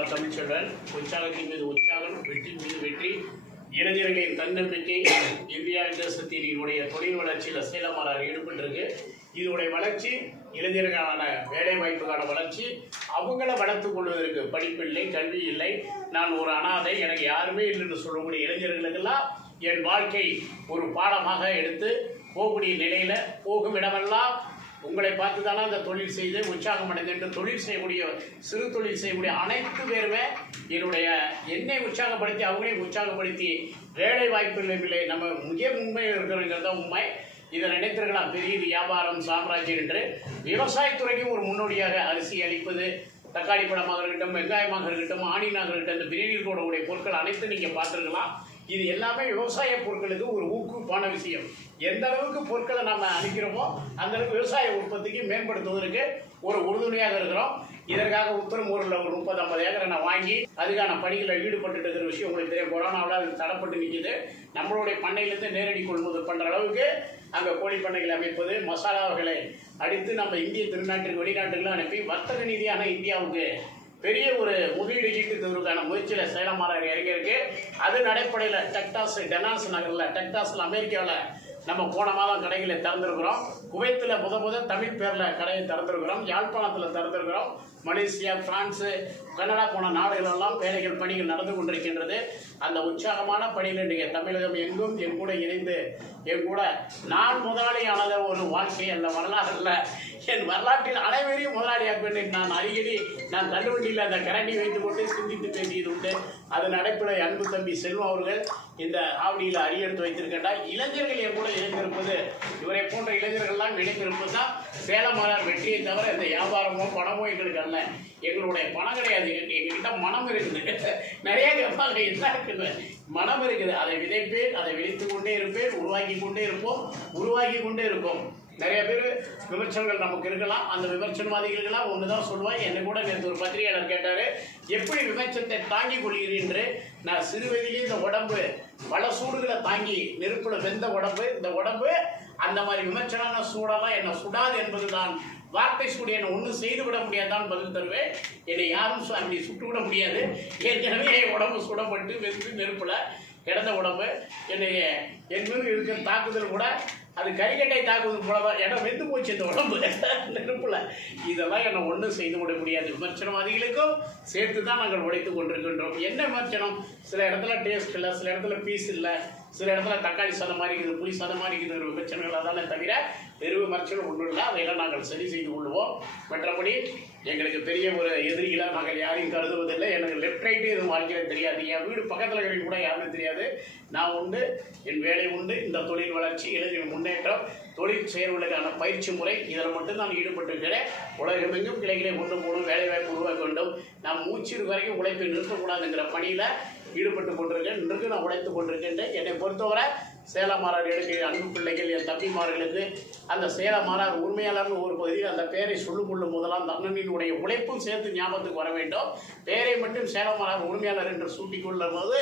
சேலமானார் தமிழ்ச்செல்வன். உற்சாகத்தின் மீது உற்சாகம், வெற்றியின் மீது வெற்றி. இளைஞர்களின் தன்னம்பிக்கை இந்தியா தேசத்தினுடைய தொழில் வளர்ச்சியில் சேலமானார் ஈடுபட்டிருக்கு. இதனுடைய வளர்ச்சி இளைஞர்களான வேலை வாய்ப்புக்கான வளர்ச்சி, அவங்கள வளர்த்து கொள்வதற்கு படிப்பு இல்லை, கல்வி இல்லை, நான் ஒரு அனாதை, எனக்கு யாருமே இல்லைன்னு சொல்லக்கூடிய இளைஞர்களுக்கெல்லாம் என் வாழ்க்கை ஒரு பாடமாக எடுத்து போகக்கூடிய நிலையில் போகும் இடமெல்லாம் உங்களை பார்த்து தானே அந்த தொழில் செய்து உற்சாகம் அடைந்து தொழில் செய்யக்கூடிய சிறு தொழில் செய்யக்கூடிய அனைத்து பேருமே என்னுடைய என்னை உற்சாகப்படுத்தி அவங்களையும் உற்சாகப்படுத்தி வேலை வாய்ப்புகளை நம்ம மிக உண்மையில் இருக்கிறோங்கிறது தான் உண்மை. இதை நினைத்திருக்கலாம் பெரிய வியாபாரம் சாம்ராஜ்யம் என்று. விவசாயத்துறைக்கும் ஒரு முன்னோடியாக அரிசி அளிப்பது, தக்காளி பழமாக இருக்கட்டும், வெங்காயமாக இருக்கட்டும், ஆனியனாக இருக்கட்டும், இந்த பிரியாணியில் போடக்கூடிய பொருட்கள் அனைத்தும் நீங்கள் பார்த்துருக்கலாம். இது எல்லாமே விவசாய பொருட்களுக்கு ஒரு ஊக்குவிப்பான விஷயம். எந்த அளவுக்கு பொருட்களை நம்ம அளிக்கிறோமோ அந்த அளவுக்கு விவசாய உற்பத்திக்கு மேம்படுத்துவதற்கு ஒரு உறுதுணையாக இருக்கிறோம். இதற்காக உத்தரமூரில் ஒரு 30-50 ஏக்கரை நான் வாங்கி அதுக்கான பணிகளில் ஈடுபட்டு இருக்கிற விஷயம் உங்களுக்கு தெரியும். கொரோனாவில் அது தடைப்பட்டு நிற்கிது. நம்மளுடைய பண்ணையிலேருந்து நேரடி கொள்முதல் பண்ணுற அளவுக்கு அங்கே கோழி பண்ணைகளை அமைப்பது, மசாலாவர்களை அடித்து நம்ம இந்திய திருநாட்டுக்கு வெளிநாட்டுகளும் அனுப்பி வர்த்தக நீதியான இந்தியாவுக்கு பெரிய ஒரு முதலீடு ஈட்டுவதற்கான முயற்சியில் சேலமானார் இறங்கியிருக்கு. அதன் அடிப்படையில் டெனாஸ் நகரில் டெக்சாஸில் அமெரிக்காவில் நம்ம போன மாதம் கடைகளை திறந்துருக்கிறோம். குவைத்தில் முத தமிழ் பேரில் கடையை திறந்துருக்கிறோம். யாழ்ப்பாணத்தில் திறந்துருக்கிறோம். மலேசியா, பிரான்ஸு, கனடா போன நாடுகளெல்லாம் வேலைகள் பணிகள் நடந்து கொண்டிருக்கின்றது. அந்த உற்சாகமான பணியில் இன்றைய தமிழகம் எங்கும் என் கூட இணைந்து என் கூட நான் முதலாளியானத ஒரு வாழ்க்கை அல்ல, வரலாறு அல்ல, என் வரலாற்றில் அனைவரையும் முதலாளியாக நான் அடிக்கடி நான் தள்ளுவண்டியில் அந்த கரண்டி வைத்து கொண்டு சிந்தித்து பேசியது உண்டு. அதன் அடிப்படையில் அன்பு தம்பி செல்வம் அவர்கள் இந்த ஆவடியில் அடியெடுத்து வைத்திருக்கின்றார். இளைஞர்கள் என் கூட இணைந்திருப்பது, இவரை போன்ற இளைஞர்கள்லாம் இணைந்திருப்பது தான் சேலமானார் வெற்றியை தவிர இந்த வியாபாரமோ பணமோ எங்களுக்கு அல்ல. எங்களுடைய பணம் கிடையாது, எங்ககிட்ட மனம் இருக்குது. நிறைய கேட்பாங்க என்ன இருக்குது, மனம் இருக்குது. அதை விதைப்பேன், அதை விதைத்து கொண்டே இருப்பேன், உருவாக்கி கொண்டே இருப்போம், உருவாக்கி கொண்டே இருக்கும். நிறைய பேர் விமர்சனங்கள் நமக்கு இருக்கலாம். அந்த விமர்சனவாதிகளுக்கெல்லாம் ஒன்று தான் சொல்லுவாங்க. என்னை கூட நேற்று ஒரு பத்திரிகையாளர் கேட்டார், எப்படி விமர்சனத்தை தாங்கி கொள்கிறீன்று. நான் சிறு வயதிலே இந்த உடம்பு பல சூடுகளை தாங்கி நெருப்பில் வெந்த உடம்பு, இந்த உடம்பு அந்த மாதிரி விமர்சனான சூடெல்லாம் என்னை சுடாது என்பது தான் வார்த்தை சூடு. என்னை ஒன்றும் செய்துவிட முடியாதான் பதில் தருவேன். என்னை யாரும் அப்படி சுட்டுவிட முடியாது. ஏற்கனவே என் உடம்பு சுடப்பட்டு வெந்து நெருப்பில் கிடந்த உடம்பு. என்னைய என் மீது இருக்கிற தாக்குதல் கூட அது கரிக்கட்டை தாக்குதல் போல இடம் வெந்து போச்சு இந்த உடம்பு நெருப்பில். இதெல்லாம் என்னை ஒன்றும் செய்து விட முடியாது. விமர்சனவாதிகளுக்கும் சேர்த்து தான் நாங்கள் உடைத்து கொண்டிருக்கின்றோம். என்ன விமர்சனம்? சில இடத்துல டேஸ்ட் இல்லை, சில இடத்துல பீஸ் இல்லை, சில இடத்துல தக்காளி சாதம் மாதிரி இருக்குது, புளி சாதம் மாதிரி இருக்குது விமர்சனங்கள். அதானே தவிர வெறு விமர்சனம் ஒன்றும் இல்லை. அதையெல்லாம் நாங்கள் சரி செய்து கொள்வோம். மற்றபடி எங்களுக்கு பெரிய ஒரு எதிரிகளாக நாங்கள் யாரையும் கருதுவதில்லை. எனக்கு லெஃப்ட் ரைட்டு எதுவும் வாழ்க்கையில் தெரியாது. என் வீடு பக்கத்தில் இருக்கிற கூட யாருன்னு தெரியாது. நான் உண்டு, என் வேலை உண்டு. இந்த தொழில் வளர்ச்சி, இளைஞர் முன்னேற்றம், தொழில் செயல்களுக்கான பயிற்சி முறை, இதில் மட்டும் நான் ஈடுபட்டிருக்கிறேன். உலகமெங்கும் கிளைகளை கொண்டு போகணும், வேலைவாய்ப்பு உருவாக்க வேண்டும். நான் மூச்சு வரைக்கும் உழைப்பை நிறுத்தக்கூடாதுங்கிற பணியில் ஈடுபட்டு கொண்டிருக்கேன். இன்றைக்கு நான் உழைத்து கொண்டிருக்கின்றேன். என்னை பொறுத்தவரை சேலமானார் எனக்கு அன்பு பிள்ளைகள், என் தம்பிமார்களுக்கு அந்த சேலமானார் உரிமையாளர்னு ஒரு பகுதியில் அந்த பெயரை சொல்லிக்கொள்ளும் முதலாம் அந்த அண்ணனினுடைய உழைப்பும் சேர்த்து ஞாபகத்துக்கு வர வேண்டும். பெயரை மட்டும் சேலமானார் உரிமையாளர் என்று சூட்டிக்கொள்ளும் போது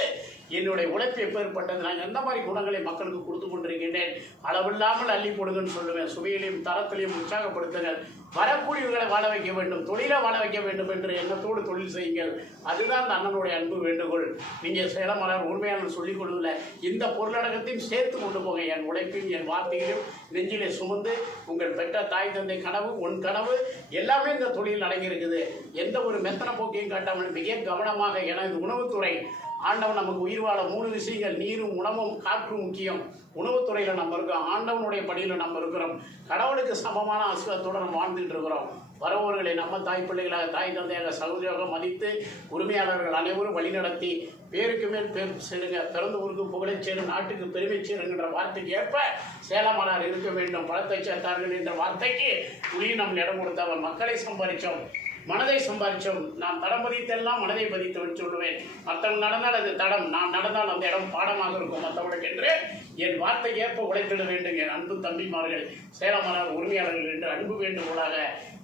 என்னுடைய உழைப்பு எப்பேற்பட்டது, நான் எந்த மாதிரி குணங்களை மக்களுக்கு கொடுத்து கொண்டிருக்கின்றேன். அளவில்லாமல் அள்ளி போடுங்கன்னு சொல்லுவேன். சுவையிலையும் தரத்திலையும் உற்சாகப்படுத்துங்கள். வரக்கூடியவர்களை வாழ வைக்க வேண்டும், தொழிலை வாழ வைக்க வேண்டும் என்று எண்ணத்தோடு தொழில் செய்யுங்கள். அதுதான் அந்த அண்ணனுடைய அன்பு வேண்டுகோள். நீங்கள் சேலமானார் உரிமையாளர் சொல்லிக் கொள்வதில்லை, இந்த பொருளடக்கத்தையும் சேர்த்து கொண்டு போங்க. என் உழைப்பையும் என் வார்த்தைகளையும் நெஞ்சிலே சுமந்து உங்கள் பெற்ற தாய் தந்தை கனவு, உன் கனவு எல்லாமே இந்த தொழில் அடங்கியிருக்குது. எந்த ஒரு மெத்தன போக்கையும் காட்டாமல் மிக கவனமாக, எனது உணவுத்துறை ஆண்டவன் நமக்கு உயிர் வாழ 3 விஷயங்கள், நீரும் உணவும் காற்றும் முக்கியம். உணவுத்துறையில் நம்ம இருக்கோம், ஆண்டவனுடைய பணியில் நம்ம இருக்கிறோம், கடவுளுக்கு சமமான ஆசீர்வாதத்தோடு நம்ம வாழ்ந்துட்டு இருக்கிறோம். வரவர்களை நம்ம தாய் பிள்ளைகளாக, தாய் தந்தையாக, சகோதரியாக மதித்து உரிமையாளர்கள் அனைவரும் வழிநடத்தி பேருக்கு மேல் பேர் சேருங்க, பிறந்த ஊருக்கு புகழை சேரும், நாட்டுக்கு பெருமை சேருங்கிற வார்த்தைக்கு ஏற்ப சேலமானார் இருக்க வேண்டும். பழத்தை சேர்த்தார்கள் என்ற வார்த்தைக்கு புலியும் நம்ம இடம் கொடுத்தவர். மக்களை சம்பாதிச்சோம், மனதை சம்பாதிச்சோம். நான் தடம் பதித்தெல்லாம் மனதை பதித்து சொல்லுவேன். மற்றவங்க நடந்தால் அது தடம், நான் நடந்தால் அந்த இடம் பாடமாக இருக்கும் மற்றவர்களுக்கு என்று என் வார்த்தை ஏற்ப உழைத்திட வேண்டும். என் அன்பு தம்பிமார்கள், சேலமானார் உரிமையாளர்கள் என்று அன்பு வேண்டுகோளாக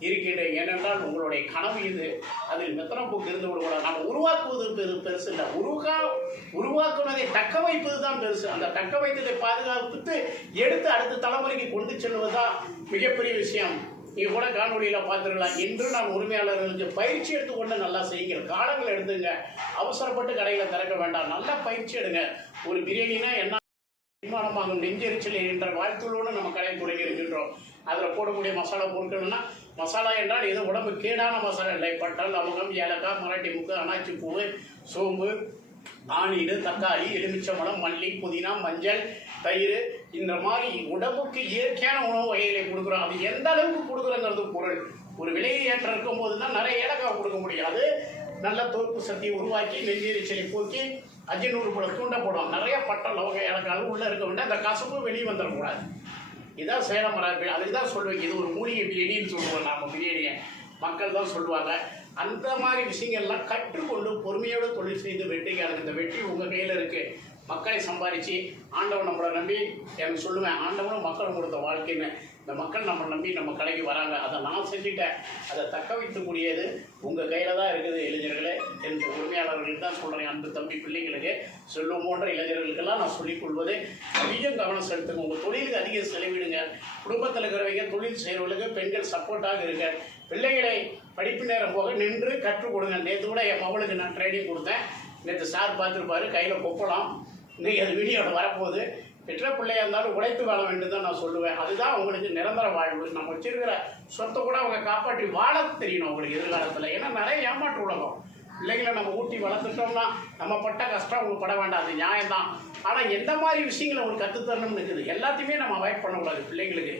இருக்கின்றேன். ஏனென்றால் உங்களுடைய கனவு இது, அதில் மெத்தன போக்கு இருந்து விடுவோம். நாம் உருவாக்குவது பெருசு இல்லை, உருவாக்குவதை தக்க வைப்பது தான் பெருசு. அந்த தக்க வைத்ததை பாதுகாத்து எடுத்து அடுத்த தலைமுறைக்கு கொண்டு செல்வதுதான் மிகப்பெரிய விஷயம். நீ கூட காணொலியில் பார்த்துருக்கலாம். இன்று நான் உரிமையாளர்களுக்கு பயிற்சி எடுத்துக்கொண்டு நல்லா செய்யுங்க. காலங்கள் எடுத்துங்க. அவசரப்பட்டு கடையில் திறக்க வேண்டாம். நல்லா பயிற்சி எடுங்க. ஒரு பிரியாணினா என்ன விமானமாகும் நெஞ்செரிச்சல் என்ற வாழ்த்துள்ளோடு நம்ம கடையை தொடங்கி இருக்கின்றோம். அதில் போடக்கூடிய மசாலா பொருட்கள்னா மசாலா என்றால் இது உடம்பு கேடான மசாலா இல்லை. பட்டல், லவங்கம், ஏலக்காய், மராட்டி முக்கு, அனாச்சி பூவு, சோம்பு, ஆனீடு, தக்காளி, எலுமிச்சம்பழம், மல்லி, புதினா, மஞ்சள், தயிர், இந்த மாதிரி உடம்புக்கு இயற்கையான உணவு வகைகளை கொடுக்குறோம். அது எந்த அளவுக்கு கொடுக்குறோங்கிறது பொருள். ஒரு விலையை ஏற்ற இருக்கும் போது தான் நிறைய ஏலக்காய் கொடுக்க முடியாது. நல்ல தோற்பு சக்தியை உருவாக்கி நெஞ்செரிச்சலை போக்கி அஜினூறுபுல தூண்டப்படும். நிறைய பட்டம், லவங்க, ஏலக்காய் உள்ளே இருக்க வேண்டிய அந்த கசப்பு வெளியே வந்துடக்கூடாது. இதான் சேலம் மராட்டி. அதுக்கு தான் சொல்லுவாங்க இது ஒரு மூலிகை பிரியாணின்னு சொல்லுவோம். நம்ம பிரியாணியை மக்கள் தான் சொல்லுவாங்க. அந்த மாதிரி விஷயங்கள்லாம் கற்றுக்கொண்டு பொறுமையோடு தொழில் செய்து வெற்றிக்கான இந்த வெற்றி உங்கள் கையில் இருக்குது. மக்களை சம்பாதிச்சு ஆண்டவன் நம்மளை நம்பி எனக்கு சொல்லுவேன், ஆண்டவனும் மக்களும் கொடுத்த வாழ்க்கைன்னு. இந்த மக்கள் நம்மளை நம்பி நம்ம கடைக்கு வராங்க. அதை நான் செஞ்சுட்டேன். அதை தக்க வைக்கக்கூடியது உங்கள் கையில் தான் இருக்குது. இளைஞர்களே, என்ற உரிமையாளர்களுக்கு தான் சொல்கிறேன். அன்பு தம்பி பிள்ளைங்களுக்கு, சொல்லும் போன்ற இளைஞர்களுக்கெல்லாம் நான் சொல்லிக் கொள்வது, அதிகம் கவனம் செலுத்துங்க. உங்கள் தொழிலுக்கு அதிக செலவிடுங்க. குடும்பத்தில் இருக்கிறவங்க, தொழில் செய்கிறவர்களுக்கு பெண்கள் சப்போர்ட்டாக இருக்க. பிள்ளைகளை படிப்பு நேரம் போக நின்று கற்றுக் கொடுங்க. நேற்று கூட என் மகளுக்கு நான் ட்ரைனிங் கொடுத்தேன். நேற்று சார் பார்த்துருப்பாரு, கையில் கொப்பலாம். இன்றைக்கி அது வீடியோவில் வரப்போகுது. பெற்ற பிள்ளையாக இருந்தாலும் உழைத்து வாழ வேண்டும் தான் நான் சொல்லுவேன். அதுதான் உங்களுக்கு நிரந்தர வாழ்வு. நம்ம வச்சிருக்கிற சொத்தை கூட அவங்க காப்பாற்றி வாழ தெரியணும் அவங்களுக்கு எதிர்காலத்தில். ஏன்னா நிறைய ஏமாற்று உலகம். பிள்ளைகளை நம்ம ஊட்டி வளர்த்துட்டோம்னா நம்ம பட்ட கஷ்டம் அவங்களுக்கு பட வேண்டாம். அது நியாயம்தான். ஆனால் எந்த மாதிரி விஷயங்களை அவங்களுக்கு கற்றுத்தரணும்னு இருக்குது. எல்லாத்தையுமே நம்ம அவாய்ட் பண்ணக்கூடாது. பிள்ளைங்களுக்கு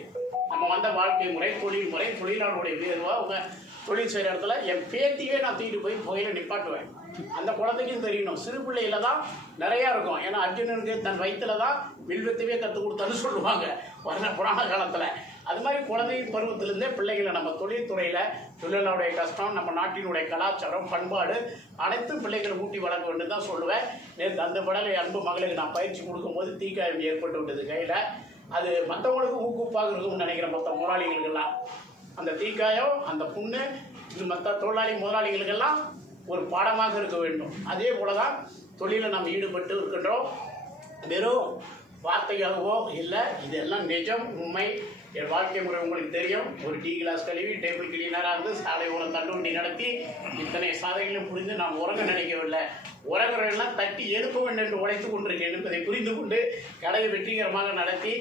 நம்ம வந்த வாழ்க்கை முறை, தொழில் முறை, தொழிலாளருடைய வேறுவாக அவங்க தொழில் செய்கிற இடத்துல என் பேத்தியே நான் தூக்கிட்டு போய் புகையில நிப்பாட்டுவேன். அந்த குழந்தைக்கும் தெரியணும். சிறு பிள்ளையில தான் நிறையா இருக்கும். ஏன்னா அர்ஜுனனுக்கு தன் வயிற்றுல தான் வில்வத்தையே கற்றுக் கொடுத்தான்னு சொல்லுவாங்க புராண காலத்தில். அது மாதிரி குழந்தை பருவத்திலேருந்தே பிள்ளைகளை நம்ம தொழில்துறையில் தொழிலாளருடைய கஷ்டம், நம்ம நாட்டினுடைய கலாச்சாரம், பண்பாடு அனைத்தும் பிள்ளைகளை ஊட்டி வளர்க்க வேண்டும் தான் சொல்லுவேன். நேற்று அந்த படலை அன்பு மகளுக்கு நான் பயிற்சி கொடுக்கும்போது தீக்காயம் ஏற்பட்டு விட்டது கையில். அது மற்றவங்களுக்கு ஊக்குப்பாக இருக்கும்னு நினைக்கிறேன். மற்ற முதலாளிகளுக்கெல்லாம் அந்த தீக்காயம், அந்த புண்ணு, இது மற்ற தொழிலாளி முதலாளிகளுக்கெல்லாம் ஒரு பாடமாக இருக்க வேண்டும். அதே போல தான் தொழிலில் நம்ம ஈடுபட்டு இருக்கின்றோம். வெறும் வார்த்தையாகவோ இல்லை, இதெல்லாம் நிஜம், உண்மை. என் வாழ்க்கை முறை உங்களுக்கு தெரியும். ஒரு டீ கிளாஸ் கழுவி, டேபிள் கிளீனராக இருந்து, சாலை ஓரம் தள்ளுவண்டி நடத்தி, இத்தனை சாதனைகளும் புரிந்து நான் உறங்க நினைக்கவில்லை. உறங்குறவெல்லாம் தட்டி எழுப்ப வேண்டும் என்று உழைத்து கொண்டிருக்கேன் என்பதை புரிந்து கொண்டு கடையை வெற்றிகரமாக நடத்தி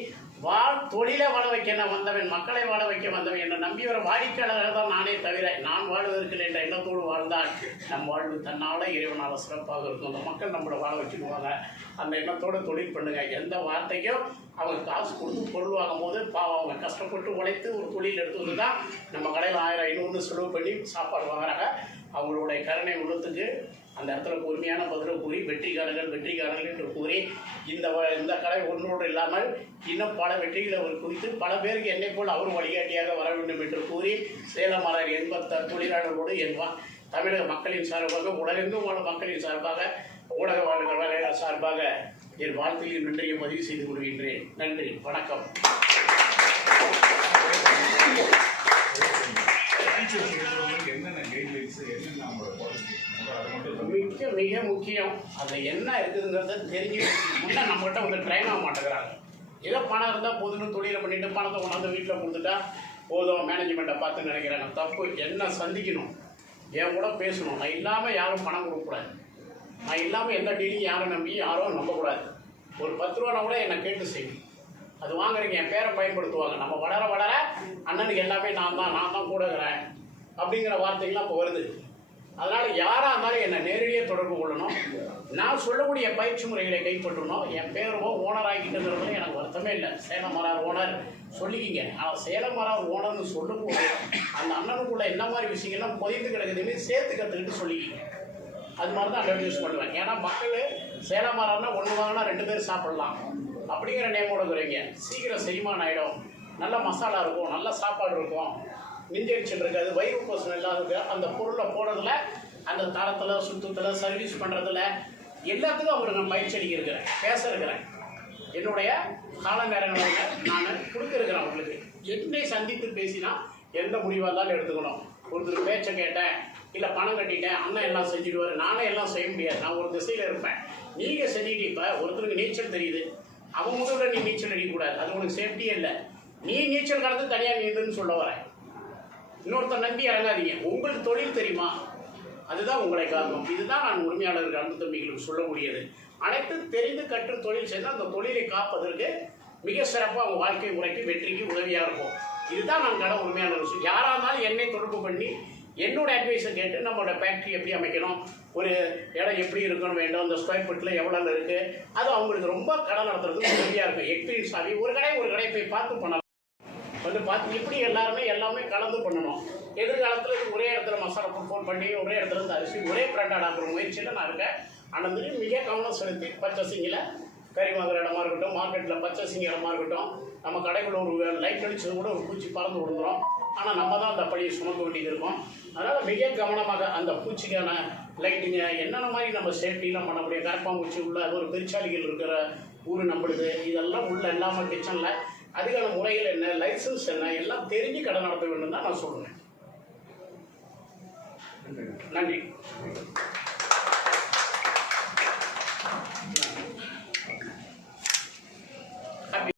தொழிலை வாழ வைக்க நான் வந்தவன், மக்களை வாழ வைக்க வந்தவன் என்னை நம்பி வர வாடிக்கையாளர்கள் தான் நானே தவிர நான் வாழ்வதற்கு என்ற எண்ணத்தோடு வாழ்ந்தால் நம் வாழ்வு தன்னால் இறைவனால் சிறப்பாக இருக்கும். அந்த மக்கள் நம்மளை வாழ வச்சுக்குவாங்க. அந்த எண்ணத்தோடு தொழில் பண்ணுங்க. எந்த வார்த்தைக்கும் அவங்க காசு கொடுத்து பொருள் வாங்கும் போது பாவம் அவங்க கஷ்டப்பட்டு உழைத்து ஒரு தொழில் எடுத்து வந்து தான் நம்ம கடையில் 1000-500 செலவு பண்ணி சாப்பாடு வாங்குறாங்க. அவங்களுடைய கருணை உள்ளத்துக்கு அந்த இடத்துல பொறுமையான பதிலை கூறி வெற்றிக்காரர்கள் என்று கூறி இந்த கடை ஒன்றோடு இல்லாமல் இன்னும் பல வெற்றிகளை அவர் குறித்து பல பேருக்கு என்னை போல் அவர் வழிகாட்டியாக வர வேண்டும் என்று கூறி சேலம் மலர் என்பத்த தொழிலாளர்களோடு என்பார் தமிழக மக்களின் சார்பாக, உலகெங்கும் வாழும் மக்களின் சார்பாக, ஊடக வாழ்க்கையாளர்கள் சார்பாக என் வாழ்க்கையில் நன்றியை பதிவு செய்து கொள்கின்றேன். நன்றி, வணக்கம். மிக முக்கியம். அது என்ன இருக்குதுங்கிறத தெரிஞ்சு முன்னே நம்மகிட்ட வந்து ட்ரெயின் ஆக மாட்டேங்கிறாங்க. ஏதோ பணம் இருந்தால் போதுன்னு தொழிலை பண்ணிட்டு பணத்தை கொண்டாந்து வீட்டில் கொடுத்துட்டா போதும், மேனேஜ்மெண்ட்டை பார்த்து நினைக்கிறாங்க. தப்பு. என்ன சந்திக்கணும், என் கூட பேசணும். நான் இல்லாமல் யாரும் பணம் கொடுக்கக்கூடாது. நான் இல்லாமல் எந்த டீலையும் யாரும் நம்பி யாரும் நம்பக்கூடாது. ஒரு 10 ரூபானா கூட என்னை கேட்டு செய்யும். அது வாங்குறீங்க, என் பேரை பயன்படுத்துவாங்க. நம்ம வளர வளர அண்ணனுக்கு எல்லாமே நான் தான் கூட இருக்கிறேன் அப்படிங்கிற வார்த்தைகள்லாம் இப்போ வருது. அதனால் யாராக இருந்தாலும் என்னை நேரடியாக தொடர்பு கொள்ளணும். நான் சொல்லக்கூடிய பயிற்சி முறைகளை கைப்பற்றணும். என் பேரோ ஓனர் ஆகிக்கிட்டுங்கிறதுல எனக்கு வருத்தமே இல்லை. சேலம் மரார் ஓனர் சொல்லிக்கிங்க. ஆனால் சேலம் மரார் ஓனர்னு சொல்லும்போது அந்த அண்ணனுக்குள்ள என்ன மாதிரி விஷயங்கள்லாம் பொதிந்து கிடக்குதுன்னு சேர்த்து கற்றுக்கிட்டு சொல்லிக்கிங்க. அது மாதிரி தான் இன்ட்ரடியூஸ் பண்ணுவேன். ஏன்னா மக்கள் சேலம் மரார்னா 1 வாங்கினா 2 பேர் சாப்பிடலாம் அப்படிங்கிற நேமோட குறைங்க. சீக்கிரம் செரிமானம் ஆகிடும். நல்ல மசாலா இருக்கும், நல்ல சாப்பாடு இருக்கும், நெஞ்செரிச்சல் இருக்காது, வயிறு உப்பசம் இல்லாத அந்த பொருளை போடுறதுல, அந்த தரத்தில், சுத்தத்தில், சர்வீஸ் பண்ணுறதுல எல்லாத்துக்கும் அவருக்கு நான் பயிற்சி அளிக்க இருக்கிறேன், பேச இருக்கிறேன். என்னுடைய கால நேரங்களில் நான் கொடுத்துருக்கிறேன். அவங்களுக்கு என்னை சந்தித்து பேசினா எந்த முடிவாக இருந்தாலும் எடுத்துக்கணும். ஒருத்தர் பேச்சை கேட்டேன், இல்லை பணம் கட்டிட்டேன், அண்ணன் எல்லாம் செஞ்சுடுவார், நானே எல்லாம் செய்ய முடியாது. நான் ஒரு திசையில் இருப்பேன். நீங்கள் செஞ்சுட்டு இப்போ ஒருத்தருக்கு நீச்சல் தெரியுது, அவன் முதல்ல நீ நீச்சல் அடிக்கக்கூடாது. அது உனக்கு சேஃப்டியே இல்லை. நீ நீச்சல் கலந்து தனியாக நீந்துன்னு சொல்ல வரேன். இன்னொருத்தர் நம்பி இறங்காதீங்க. உங்களுக்கு தொழில் தெரியுமா? அதுதான் உங்களை காக்கும். இதுதான் நான் உரிமையாளர்கள் அன்பு தம்பிகளுக்கு சொல்லக்கூடியது. அனைத்து தெரிந்து கற்று தொழில் செய்தால் அந்த தொழிலை காப்பதற்கு மிக சிறப்பாக அவங்க வாழ்க்கை முறைக்கு வெற்றிக்கு உதவியாக இருக்கும். இதுதான் நான் கடை உரிமையாளர்கள் யாராக இருந்தாலும் என்னை தொடர்பு பண்ணி என்னோட அட்வைஸை கேட்டு நம்மளோட ஃபேக்ட்ரி எப்படி அமைக்கணும், ஒரு இடம் எப்படி இருக்கணும் வேண்டும், அந்த ஸ்கொயர் ஃபீட்டில் எவ்வளோ இருக்குது, அது அவங்களுக்கு ரொம்ப கடை நடத்துறதுக்கு உதவியாக இருக்கும். எக்ஸ்பீரியன்ஸ் ஆகி ஒரு கடை போய் பார்த்து பண்ணலாம். வந்து பார்த்து இப்படி எல்லாமே கலந்து பண்ணணும். எதிர்காலத்தில் இது ஒரே இடத்துல மசாலா ஃபோன் பண்ணி ஒரே இடத்துல இருந்து அரிசி ஒரே பிராண்டாக ஆக்குற முயற்சியில் நான் இருக்கேன். ஆனால் மிக கவனம் செலுத்தி பர்ச்சேசிங்கில் கறி வாங்குற இடமா இருக்கட்டும், மார்க்கெட்டில் பர்ச்சேசிங் இடமா இருக்கட்டும், நம்ம கடைக்குள்ள ஒரு லைட் அடிச்சது கூட ஒரு பூச்சி பறந்து விழுந்துடும். ஆனால் நம்ம தான் அந்த பழியை சுமக்க வேண்டியது இருக்கும். அதனால் மிக கவனமாக அந்த பூச்சிக்கான லைட்டுங்க என்னென்ன மாதிரி நம்ம சேஃப்டிலாம் பண்ண முடியும். கரப்பாம்பூச்சி உள்ள ஒரு பெருச்சாளிகள் இருக்கிற ஊர் நம்மளுது, இதெல்லாம் உள்ள இல்லாமல் கிச்சனில் அதுக்கான முறைகள் என்ன, லைசன்ஸ் என்ன, எல்லாம் தெரிஞ்சு கடை நடத்த வேண்டும் தான் நான் சொல்லுவேன். நன்றி.